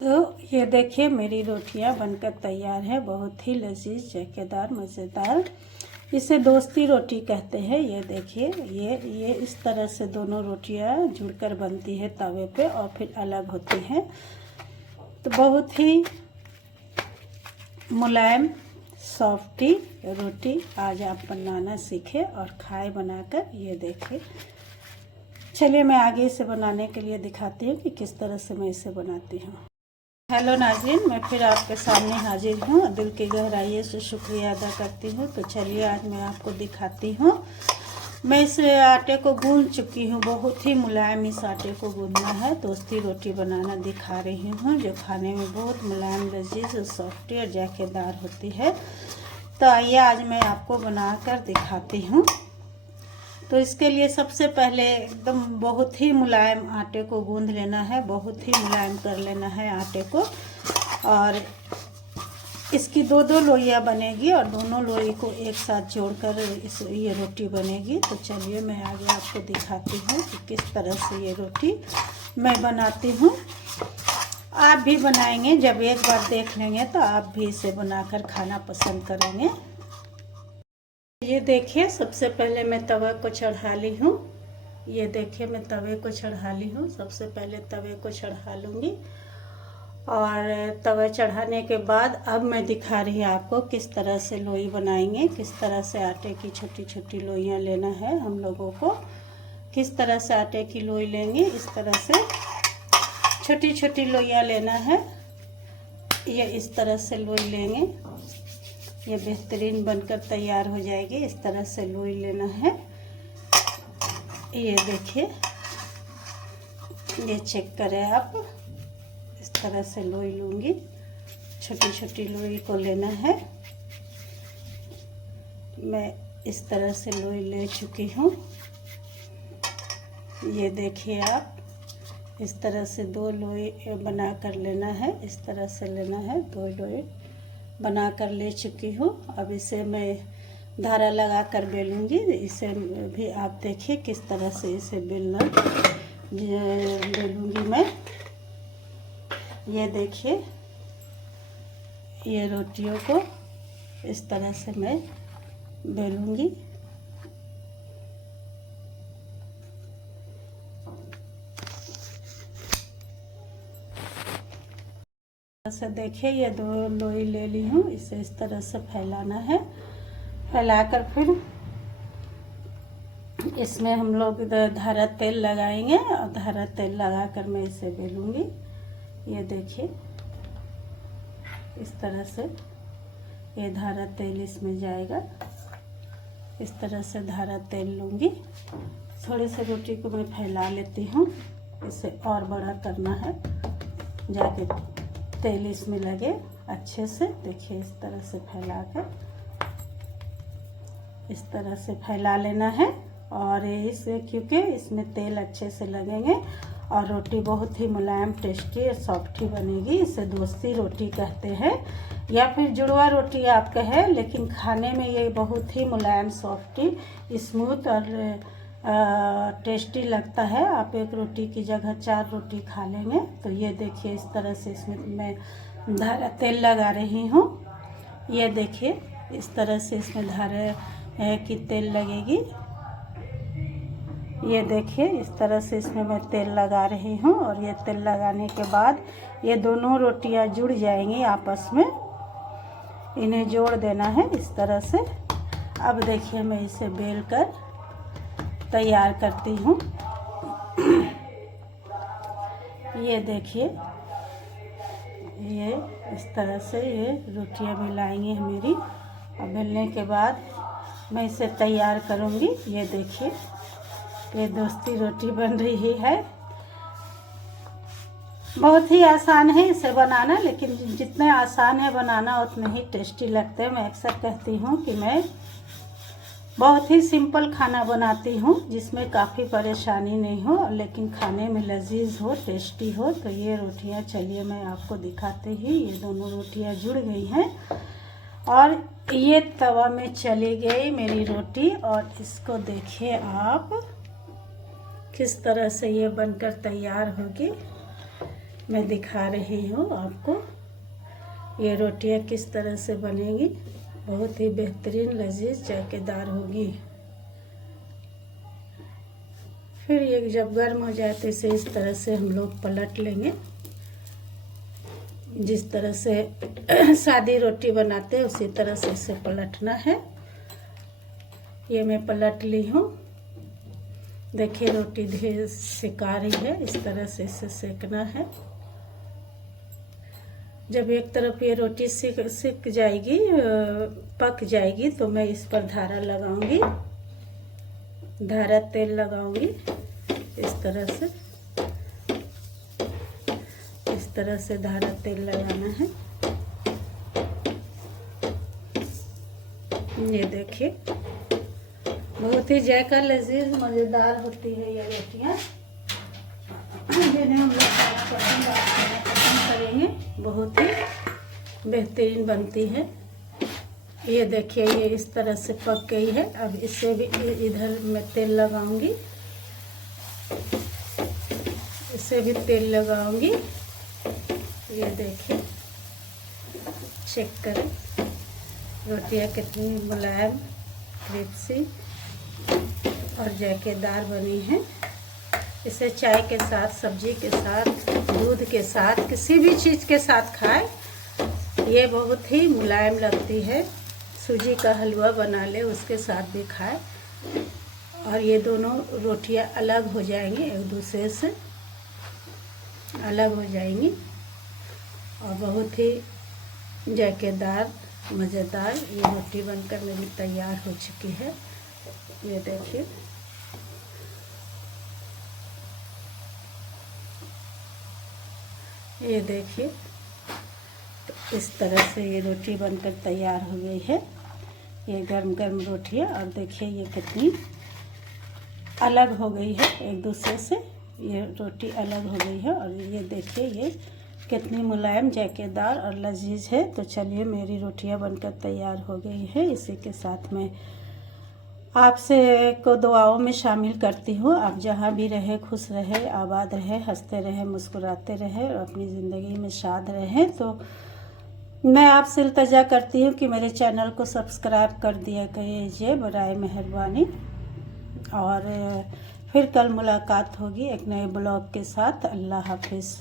तो ये देखिए मेरी रोटियां बनकर तैयार है। बहुत ही लजीज, जायकेदार, मज़ेदार। इसे दोस्ती रोटी कहते हैं। ये देखिए ये इस तरह से दोनों रोटियां जुड़कर बनती है तवे पे और फिर अलग होती हैं। तो बहुत ही मुलायम सॉफ्टी रोटी आज आप बनाना सीखें और खाए बनाकर। ये देखिए, चलिए मैं आगे इसे बनाने के लिए दिखाती हूँ कि किस तरह से मैं इसे बनाती हूँ। हेलो नाज़रीन, मैं फिर आपके सामने हाजिर हूँ। दिल की गहराई से शुक्रिया अदा करती हूँ। तो चलिए आज मैं आपको दिखाती हूँ। मैं इस आटे को गूंद चुकी हूँ। बहुत ही मुलायम इस आटे को गूंदना है। दोस्ती रोटी बनाना दिखा रही हूँ, जो खाने में बहुत मुलायम, लजीज और सॉफ्टी और जायकेदार होती है। तो आइए आज मैं आपको बनाकर दिखाती हूँ। तो इसके लिए सबसे पहले एकदम बहुत ही मुलायम आटे को गूंद लेना है। बहुत ही मुलायम कर लेना है आटे को। और इसकी दो लोइयाँ बनेगी और दोनों लोई को एक साथ जोड़कर ये रोटी बनेगी। तो चलिए मैं आगे आपको दिखाती हूँ कि किस तरह से ये रोटी मैं बनाती हूँ। आप भी बनाएंगे, जब एक बार देख लेंगे तो आप भी इसे बनाकर खाना पसंद करेंगे। ये देखिए, सबसे पहले मैं तवा को चढ़ा ली हूँ। ये देखिए मैं तवे को चढ़ा ली हूँ। सबसे पहले तवे को चढ़ा लूँगी और तवा चढ़ाने के बाद अब मैं दिखा रही हूँ आपको किस तरह से लोई बनाएंगे। किस तरह से आटे की छोटी छोटी लोइयाँ लेना है हम लोगों को। किस तरह से आटे की लोई लेंगे, इस तरह से छोटी छोटी लोइयाँ लेना है। ये इस तरह से लोई लेंगे, ये बेहतरीन बनकर तैयार हो जाएगी। इस तरह से लोई लेना है। ये देखिए, ये चेक करें आप। इस तरह से लोई लूँगी, छोटी छोटी लोई को लेना है। मैं इस तरह से लोई ले चुकी हूँ। ये देखिए आप, इस तरह से दो लोई बना कर लेना है। इस तरह से लेना है, दो लोई बना कर ले चुकी हूँ। अब इसे मैं धारा लगा कर बेलूँगी। इसे भी आप देखिए किस तरह से इसे बेलूँगी मैं। ये देखिए, ये रोटियों को इस तरह से मैं बेलूँगी। से देखिए, ये दो लोई ले ली हूँ। इसे इस तरह से फैलाना है। फैलाकर फिर इसमें हम लोग धारा तेल लगाएंगे और धारा तेल लगाकर मैं इसे बेलूँगी। ये देखिए, इस तरह से ये धारा तेल इसमें जाएगा। इस तरह से धारा तेल लूँगी। थोड़ी सी रोटी को मैं फैला लेती हूँ। इसे और बड़ा करना है, जाके तेल इसमें लगे अच्छे से। देखिए इस तरह से फैला कर, इस तरह से फैला लेना है। और इसे क्योंकि इसमें तेल अच्छे से लगेंगे और रोटी बहुत ही मुलायम, टेस्टी और सॉफ्टी बनेगी। इसे दोस्ती रोटी कहते हैं या फिर जुड़वा रोटी आप कहें, लेकिन खाने में ये बहुत ही मुलायम, सॉफ्टी, स्मूथ और टेस्टी लगता है। आप एक रोटी की जगह 4 रोटी खा लेंगे। तो ये देखिए, इस तरह से इसमें मैं धारा तेल लगा रही हूँ। ये देखिए, इस तरह से इसमें धारा की तेल लगेगी। ये देखिए, इस तरह से इसमें मैं तेल लगा रही हूँ। और ये तेल लगाने के बाद ये दोनों रोटियाँ जुड़ जाएंगी आपस में। इन्हें जोड़ देना है इस तरह से। अब देखिए मैं इसे बेल कर तैयार करती हूँ। ये देखिए, ये इस तरह से ये रोटियाँ बेलाएंगी मेरी। और बेलने के बाद मैं इसे तैयार करूँगी। ये देखिए, ये दोस्ती रोटी बन रही है। बहुत ही आसान है इसे बनाना, लेकिन जितने आसान है बनाना उतने ही टेस्टी लगते हैं। मैं अक्सर कहती हूँ कि मैं बहुत ही सिंपल खाना बनाती हूँ, जिसमें काफ़ी परेशानी नहीं हो, लेकिन खाने में लजीज हो, टेस्टी हो। तो ये रोटियाँ, चलिए मैं आपको दिखाते ही। ये दोनों रोटियाँ जुड़ गई हैं और ये तवा में चली गई मेरी रोटी। और इसको देखिए आप किस तरह से ये बनकर तैयार होगी। मैं दिखा रही हूँ आपको ये रोटियाँ किस तरह से बनेगी। बहुत ही बेहतरीन लजीज जायकेदार होगी। फिर ये जब गर्म हो जाए तो इसे इस तरह से हम लोग पलट लेंगे। जिस तरह से सादी रोटी बनाते हैं उसी तरह से इसे पलटना है। ये मैं पलट ली हूँ। देखिए रोटी धीरे सिका रही है, इस तरह से इसे सेकना है। जब एक तरफ ये रोटी सिक जाएगी, पक जाएगी, तो मैं इस पर धारा लगाऊंगी, धारा तेल लगाऊंगी। इस तरह से धारा तेल लगाना है। ये देखिए बहुत ही जायका लजीज मज़ेदार होती है ये रोटियाँ, जिन्हें हम लोग पसंद करेंगे। बहुत ही बेहतरीन बनती है। ये देखिए ये इस तरह से पक गई है। अब इसे भी इधर मैं तेल लगाऊंगी, इसे भी तेल लगाऊंगी। ये देखिए चेक करें रोटियाँ कितनी मुलायम, क्रिस्पी और जायकेदार बनी है। इसे चाय के साथ, सब्जी के साथ, दूध के साथ, किसी भी चीज़ के साथ खाएं। ये बहुत ही मुलायम लगती है। सूजी का हलवा बना ले उसके साथ भी खाएं और ये दोनों रोटियां अलग हो जाएंगी, एक दूसरे से अलग हो जाएंगी और बहुत ही जायकेदार मज़ेदार ये रोटी बनकर मेरी तैयार हो चुकी है। ये देखिए ये देखिए तो इस तरह से ये रोटी बनकर तैयार हो गई है। ये गर्म गर्म रोटी है और देखिए ये कितनी अलग हो गई है एक दूसरे से। ये रोटी अलग हो गई है और ये देखिए ये कितनी मुलायम, जायकेदार और लजीज है। तो चलिए मेरी रोटियां बनकर तैयार हो गई है। इसी के साथ मैं आपसे को दुआओं में शामिल करती हूँ। आप जहाँ भी रहे खुश रहे, आबाद रहे, हंसते रहे, मुस्कुराते रहे और अपनी ज़िंदगी में शाद रहे। तो मैं आपसे इल्तजा करती हूँ कि मेरे चैनल को सब्सक्राइब कर दिया कीजिए बराए मेहरबानी। और फिर कल मुलाकात होगी एक नए ब्लॉग के साथ। अल्लाह हाफिज़।